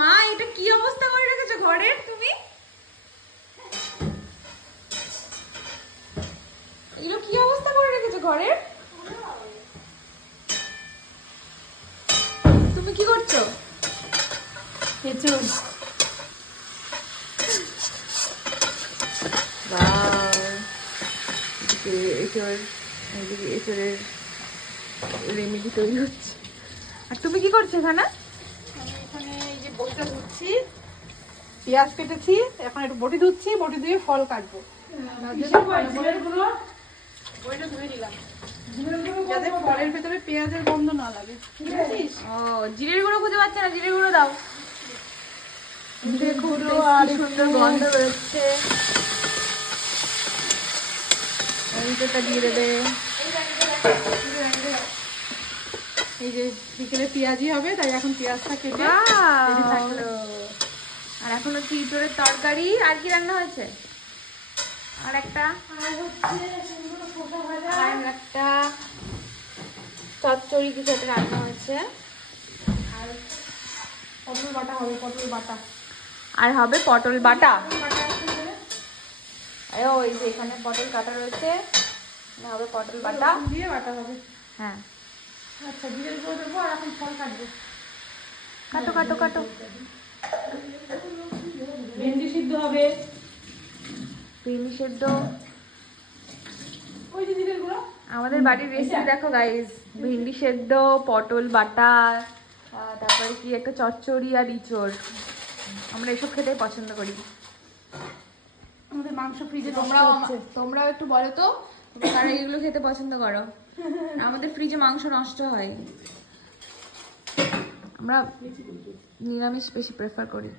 মা এটা কি অবস্থা করে রেখেছো ঘরের তুমি? এগুলো কি অবস্থা করে রেখেছো ঘরের? তুমি কি করছো? এঁচড়। এঁচড়ের রেমেডি তৈরি হচ্ছে। আর তুমি কি করছো এখানে? আমি এখানে এই যে বটিটা ধুচ্ছি, পেঁয়াজ কেটেছি, এখন একটু বটি ধুচ্ছি, বটি দিয়ে ফল কাটবো। বটিটা ধুয়ে নিলাম যাতে ফলের ভেতরে পেঁয়াজের গন্ধ না লাগে। ঠিক আছে? ও জিরের গুঁড়ো খুঁজে পাচ্ছে না, জিরের গুঁড়ো দাও। গুঁড়ো কি আর সুন্দর গন্ধ বেরোচ্ছে। এইটা দিয়ে দেবে। এই যে বিকেলে পেঁয়াজি হবে, তাই এখন পেঁয়াজটা কেটে রেডি থাকলো। আর এখন হচ্ছে ইঁচড়ের তরকারি। আর কি রান্না হয়েছে? আর একটা চচ্চড়ি কিছু একটা রান্না হয়েছে। আর পটল বাটা হবে, পটল বাটা। আর হবে পটল বাটা। ওই যে এখানে পটল কাটা রয়েছে, হবে পটল বাটা দিয়ে বাটা হবে। হ্যাঁ। আচ্ছা, জিরের গুঁড়ো দেবো আর এখন ফল কাটবো। কাটো কাটো কাটো। ভেন্ডি সিদ্ধ হবে। ভেন্ডি সেদ্ধ। ওই যে জিরের গুঁড়ো। আমাদের বাড়ির রেসিপি দেখো গাইস, ভেন্ডি সেদ্ধ, পটল বাটা, তারপরে কি একটা চচ্চড়ি আর ইঁচড়। আমরা এসব খেতেই পছন্দ করি। আমাদের মাংস ফ্রিজে তোমরাও একটু বলো তো কারা এগুলো খেতে পছন্দ করো। আমাদের ফ্রিজে মাংস নষ্ট হয়, আমরা নিরামিষ বেশি প্রেফার করি।